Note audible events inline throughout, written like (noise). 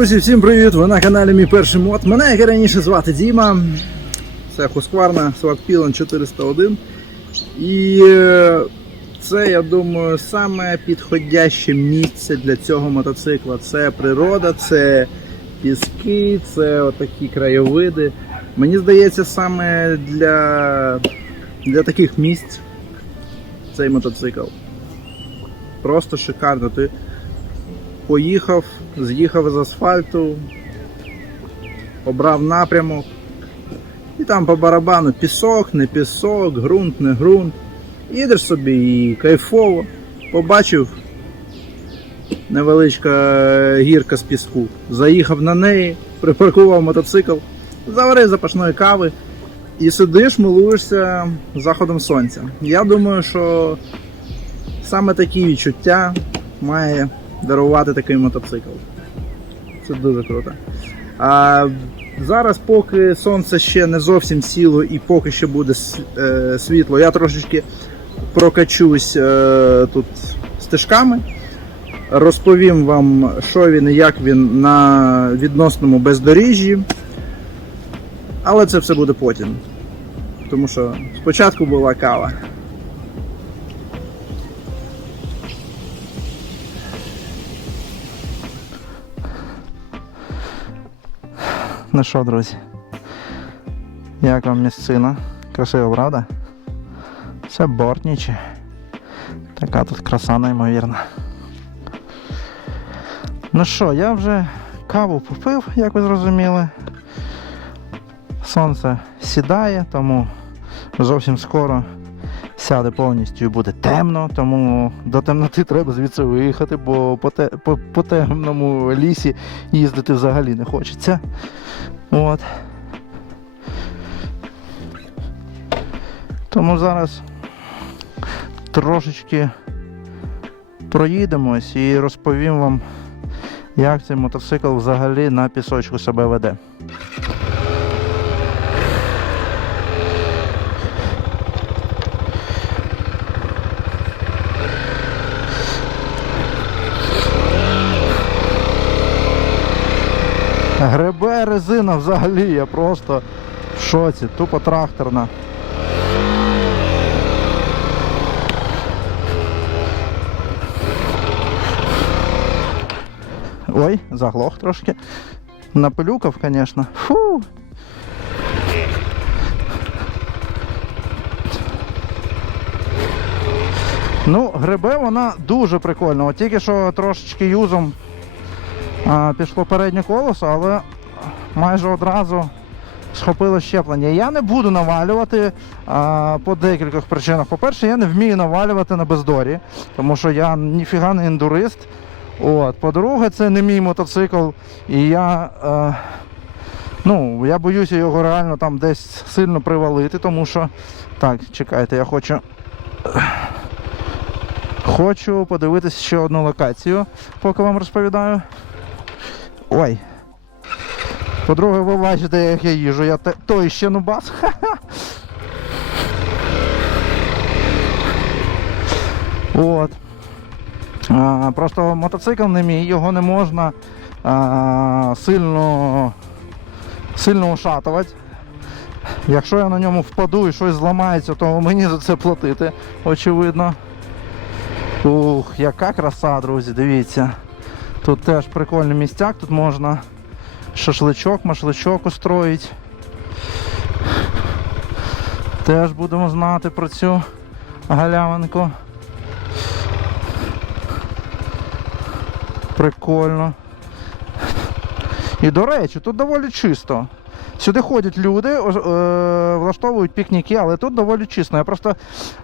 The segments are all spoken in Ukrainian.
Друзі, всім привіт! Ви на каналі Мій перший мод. Мене як і раніше звати Діма. Це Husqvarna Swatpilon 401. І е, це, я думаю, саме підходяще місце для цього мотоцикла. Це природа, це піски, це отакі краєвиди. Мені здається, саме для, для таких місць цей мотоцикл. Просто шикарно. Ти поїхав, з'їхав з асфальту, обрав напрямок. І там по барабану пісок, не пісок, ґрунт, не ґрунт. Їдеш собі і кайфово. Побачив невеличка гірка з піску. Заїхав на неї, припаркував мотоцикл, заварив запашної кави і сидиш, милуєшся заходом сонця. Я думаю, що саме такі відчуття має дарувати такий мотоцикл. Це дуже круто. А зараз, поки сонце ще не зовсім сіло і поки ще буде е, світло, я трошечки прокачусь е, тут стежками. Розповім вам, що він і як він на відносному бездоріжжі. Але це все буде потім. Тому що спочатку була кава. Ну що, друзі? Як вам місцина? Красиво, правда? Це бортнічі. Така тут краса неймовірна. Ну що, я вже каву попив, як ви зрозуміли. Сонце сідає, тому зовсім скоро сяде повністю і буде темно, тому до темноти треба звідси виїхати, бо по, те, по, по темному лісі їздити взагалі не хочеться. От. Тому зараз трошечки проїдемось і розповім вам, як цей мотоцикл взагалі на пісочку себе веде. Гребе резина взагалі, я просто в шоці, тупо тракторна. Ой, заглох трошки. Напилюкав, звісно. Фу. Ну, грибе вона дуже прикольна. От тільки що трошечки юзом пішло переднє колесо, але майже одразу схопило щеплення. Я не буду навалювати а, по декількох причинах. По-перше, я не вмію навалювати на бездорі, тому що я ніфіга не індурист. От. По-друге, це не мій мотоцикл, і я. Е, Ну, я боюся його реально там десь сильно привалити, тому що. Так, чекайте, я хочу. Хочу подивитися ще одну локацію, поки вам розповідаю. Ой. По-друге, ви бачите, як я їжу. Я той ще нубас. (laughs) От. А, просто мотоцикл не мій, його не можна а, сильно, сильно ушатувати. Якщо я на ньому впаду і щось зламається, то мені за це платити, очевидно. Ух, яка краса, друзі, дивіться. Тут теж прикольний місцяк, тут можна шашличок, машличок устроїти. Теж будемо знати про цю галявинку. Прикольно. І до речі, тут доволі чисто. Сюди ходять люди, е, влаштовують пікніки, але тут доволі чисто. Я просто,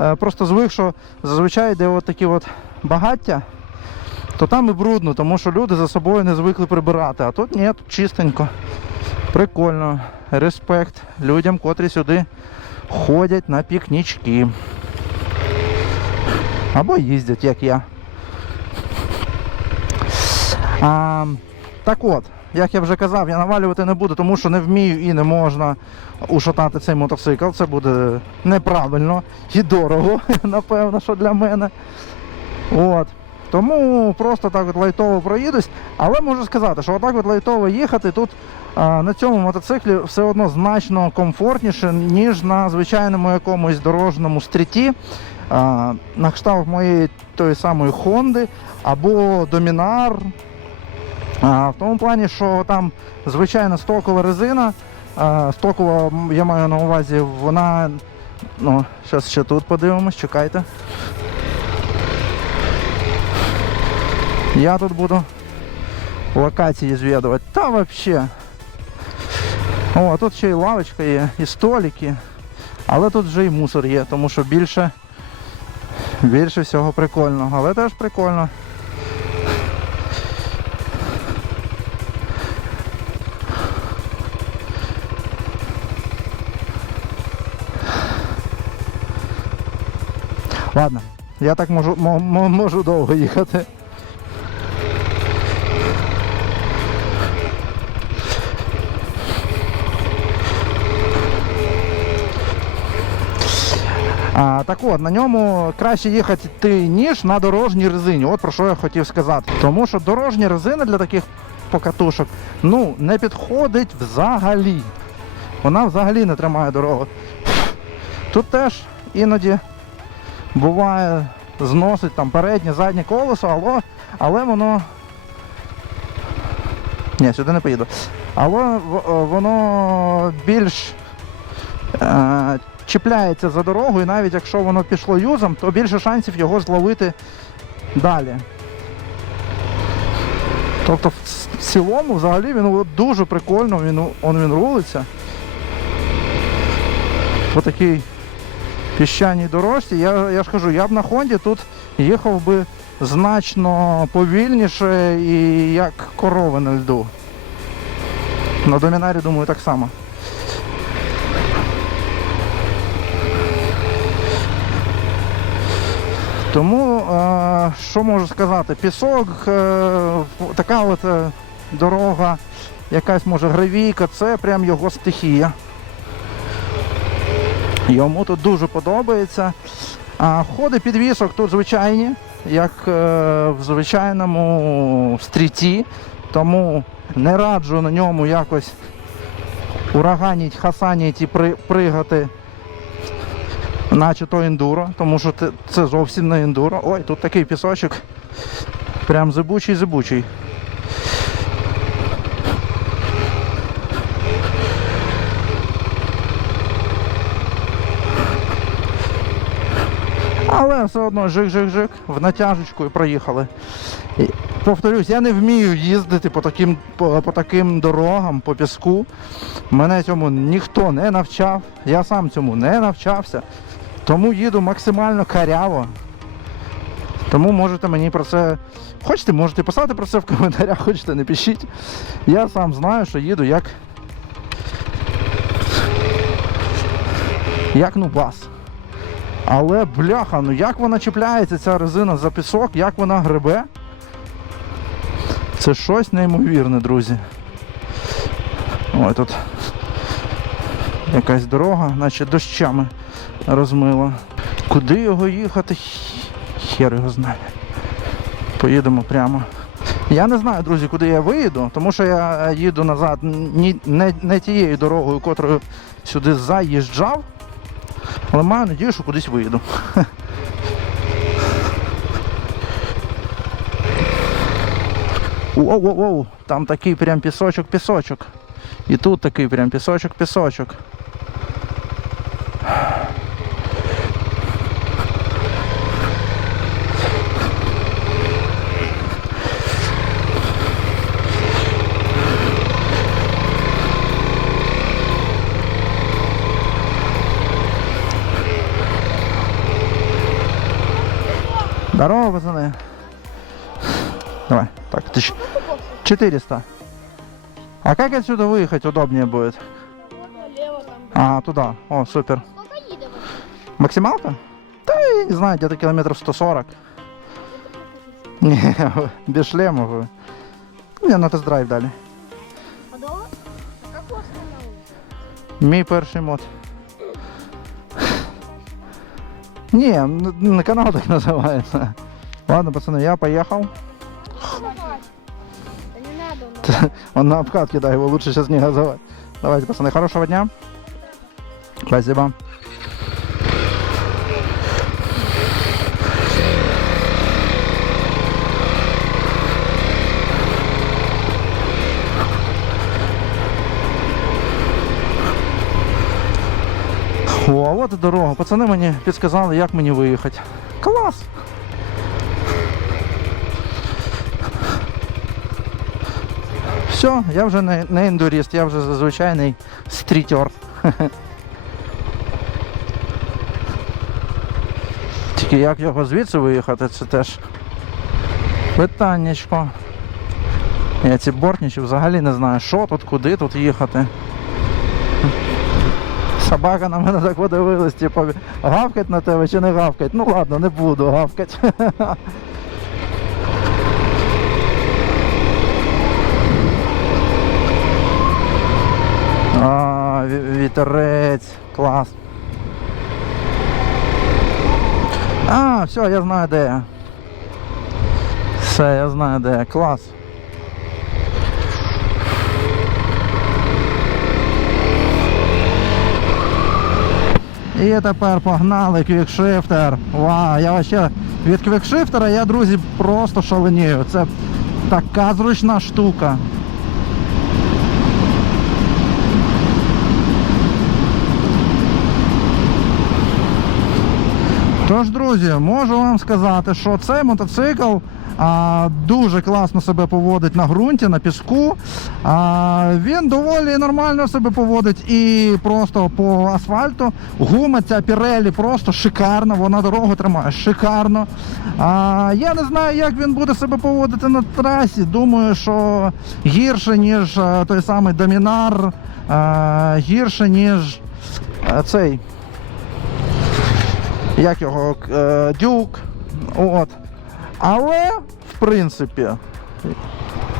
е, просто звик, що зазвичай де от такі от багаття, то там і брудно, тому що люди за собою не звикли прибирати. А тут ні, тут чистенько. Прикольно. Респект людям, котрі сюди ходять на пікнічки. Або їздять, як я. А, так от, як я вже казав, я навалювати не буду, тому що не вмію і не можна ушатати цей мотоцикл. Це буде неправильно і дорого, (laughs) напевно, що для мене. От. Тому просто так от лайтово проїдусь. Але можу сказати, що отак от лайтово їхати тут на цьому мотоциклі все одно значно комфортніше, ніж на звичайному якомусь дорожньому стріті. На кшталт моєї тої самої Хонди або Домінар. В тому плані, що там звичайна стокова резина. Стокова, я маю на увазі, вона. Ну, зараз ще тут подивимось, чекайте. Я тут буду локації звідувати. Та взагалі. О, тут ще й лавочка є, і столики. Але тут вже і мусор є, тому що більше, більше всього прикольно. Але теж прикольно. Ладно, я так можу, мо- мо- можу довго їхати. А, так от, на ньому краще їхати ніж на дорожній резині. От про що я хотів сказати. Тому що дорожня резина для таких покатушок ну, не підходить взагалі. Вона взагалі не тримає дорогу. Тут теж іноді буває зносить там переднє, заднє колесо, але, але воно. Ні, сюди не поїду. Але воно більш е, чіпляється за дорогу, і навіть якщо воно пішло юзом, то більше шансів його зловити далі. Тобто в цілому взагалі він дуже прикольно, він, он, він рулиться. По такій піщаній дорожці. Я, я ж кажу, я б на Хонді тут їхав би значно повільніше і як корови на льду. На домінарі, думаю, так само. Тому, е, що можу сказати, пісок, е, така от е, дорога, якась може гравійка, це прям його стихія. Йому тут дуже подобається. А ходи підвісок тут звичайні, як в звичайному стріті, тому не раджу на ньому якось ураганіть, хасаніть і при, пригати, наче то ендуро, тому що це зовсім не ендуро. Ой, тут такий пісочок. Прям зибучий-зибучий. Але все одно жик-жик-жик в натяжечку і проїхали. І, повторюсь, я не вмію їздити по таким по, по, таким дорогам, по піску. Мене цьому ніхто не навчав, я сам цьому не навчався. Тому їду максимально каряво. Тому можете мені про це. Хочете, можете писати про це в коментарях, хочете, не пишіть. Я сам знаю, що їду як. Як нубас. Але бляха, ну як вона чіпляється, ця резина за пісок, як вона гребе. Це щось неймовірне, друзі. Ой, тут якась дорога, наче дощами розмила. Куди його їхати? Хер його знає. Поїдемо прямо. Я не знаю, друзі, куди я виїду, тому що я е, їду назад ні, не, не тією дорогою, котрою сюди заїжджав. Але маю надію, що кудись виїду. (laughs) Воу-воу-воу, там такий прям пісочок-пісочок. І тут такий прям пісочок-пісочок. Здорово, пацаны. Давай, так, тысяч... 400. А как отсюда выехать удобнее будет? А, туда. О, супер. Максималка? Да, я не знаю, где-то километров 140. Не, (laughs) без шлема вы. Мне на тест-драйв дали. А улице? Мій перший мод. Не, на канал так (laughs) называется. Ладно, пацаны, я поехал. Да (laughs) он на обкат кидай, его лучше сейчас не газовать. Давайте, пацаны, хорошего дня. Спасибо. О, а от і дорога. Пацани мені підказали, як мені виїхати. Клас! Все, я вже не, не індуріст, я вже звичайний стрітер. (laughs) Тільки як його звідси виїхати, це теж питаннячко. Я ці бортничі взагалі не знаю, що тут, куди тут їхати. Собака на мене так подивилась, типу, гавкать на тебе чи не гавкать? Ну ладно, не буду гавкать. (laughs) А, ві- вітерець, клас. А, все, я знаю де я. Все, я знаю де я. Клас. І тепер погнали квікшифтер. Вау, я вообще від квікшифтера я, друзі, просто шаленію. Це така зручна штука. Тож, друзі, можу вам сказати, що цей мотоцикл а, дуже класно себе поводить на ґрунті, на піску. А, він доволі нормально себе поводить і просто по асфальту. Гума ця Pirelli просто шикарна, вона дорогу тримає шикарно. А, я не знаю, як він буде себе поводити на трасі. Думаю, що гірше, ніж е, той самий Домінар, е, гірше, ніж е, цей як його дюк. От. Але, в принципі,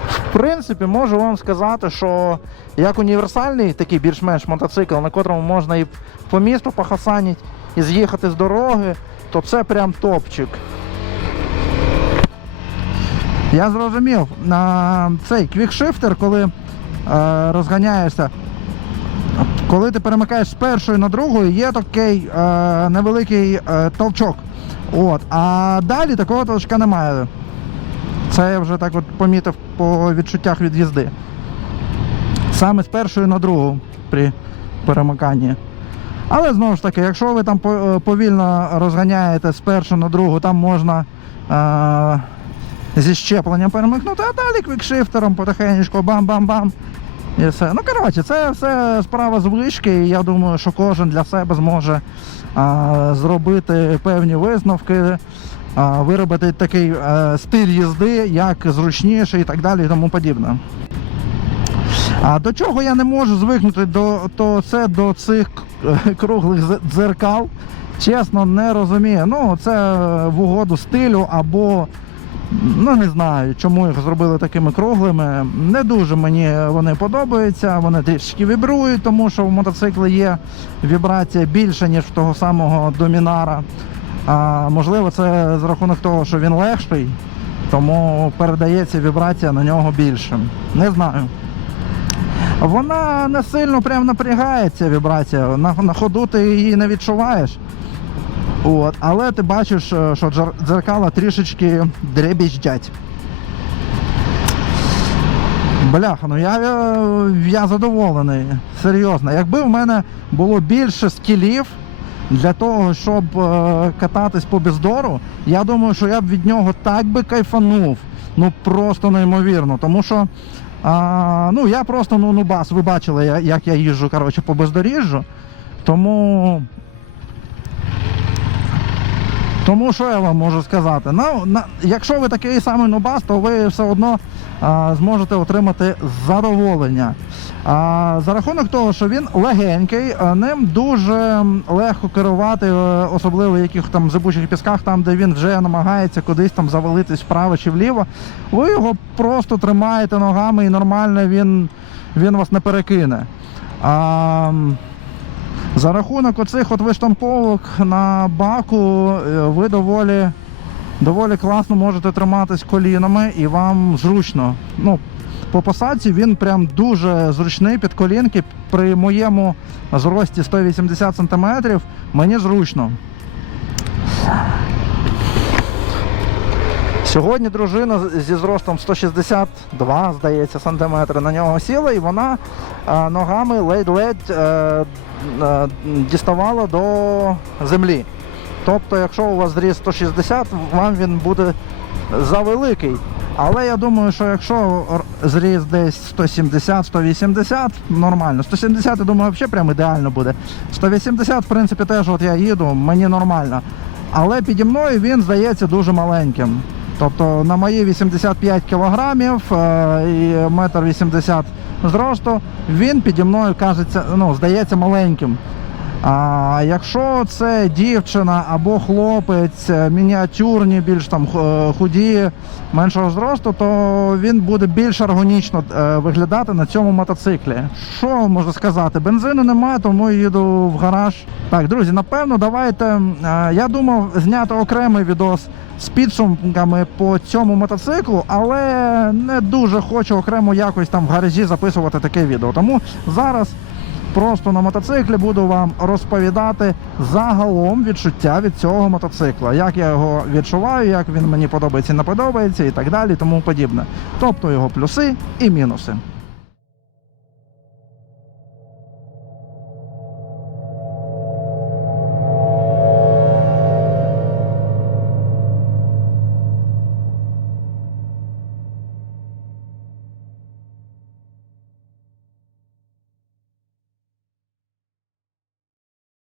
в принципі, можу вам сказати, що як універсальний такий більш-менш мотоцикл, на котрому можна і по місту похасанити, і з'їхати з дороги, то це прям топчик. Я зрозумів, на цей квікшифтер, коли е, розганяєшся, коли ти перемикаєш з першої на другу, є такий е, невеликий е, толчок. От. А далі такого толчка немає. Це я вже так от помітив по відчуттях від їзди. Саме з першої на другу при перемиканні. Але знову ж таки, якщо ви там е, повільно розганяєте з першу на другу, там можна е- зі щепленням перемикнути, а далі квікшифтером потихеньку бам-бам-бам. І все. Ну, коротше, це все справа звички, і я думаю, що кожен для себе зможе а, зробити певні висновки, а, виробити такий е, стиль їзди, як зручніше і так далі, і тому подібне. А до чого я не можу звикнути до, то це до цих е, круглих дзеркал. Чесно, не розумію. Ну, це в угоду стилю або ну не знаю, чому їх зробили такими круглими. Не дуже мені вони подобаються. Вони трішки вібрують, тому що в мотоциклі є вібрація більше, ніж в того самого домінара. А можливо, це з рахунок того, що він легший, тому передається вібрація на нього більше. Не знаю. Вона не сильно прям напрягає ця вібрація. На, на ходу ти її не відчуваєш. От, але ти бачиш, е, що дзеркала трішечки дребіждять. Бляха, ну я, е, я задоволений. Серйозно. Якби в мене було більше скілів для того, щоб е, кататись по бездору, я думаю, що я б від нього так би кайфанув. Ну просто неймовірно. Тому що а, ну, я просто ну, нубас, ви бачили, як я їжджу коротше, по бездоріжжю. Тому тому що я вам можу сказати? Ну, на, якщо ви такий самий нубас, то ви все одно а, зможете отримати задоволення. А, за рахунок того, що він легенький, ним дуже легко керувати, е, особливо в яких там зибучих пісках, там де він вже намагається кудись там завалитись вправо чи вліво. Ви його просто тримаєте ногами і нормально він, він вас не перекине. А, за рахунок оцих от виштамповок на баку е, ви доволі, доволі класно можете триматись колінами і вам зручно. Ну, по посадці він прям дуже зручний під колінки. При моєму зрості 180 см мені зручно. Сьогодні дружина зі зростом 162, здається, сантиметри на нього сіла, і вона а, ногами ледь-ледь е, е, діставала до землі. Тобто, якщо у вас зріст 160, вам він буде завеликий. Але я думаю, що якщо зріст десь 170-180, нормально. 170, я думаю, взагалі прям ідеально буде. 180, в принципі, теж от я їду, мені нормально. Але піді мною він здається дуже маленьким. Тобто на мої 85 кілограмів е, і метр 80 зросту, він піді мною кажеться, ну, здається маленьким. А якщо це дівчина або хлопець, е, мініатюрні, більш там худі, меншого зросту, то він буде більш органічно е, виглядати на цьому мотоциклі. Що можу сказати? Бензину немає, тому їду в гараж. Так, друзі, напевно, давайте. е, Я думав зняти окремий відос з підсумками по цьому мотоциклу, але не дуже хочу окремо якось там в гаражі записувати таке відео. Тому зараз просто на мотоциклі буду вам розповідати загалом відчуття від цього мотоцикла, як я його відчуваю, як він мені подобається, не подобається і так далі, тому подібне. Тобто його плюси і мінуси.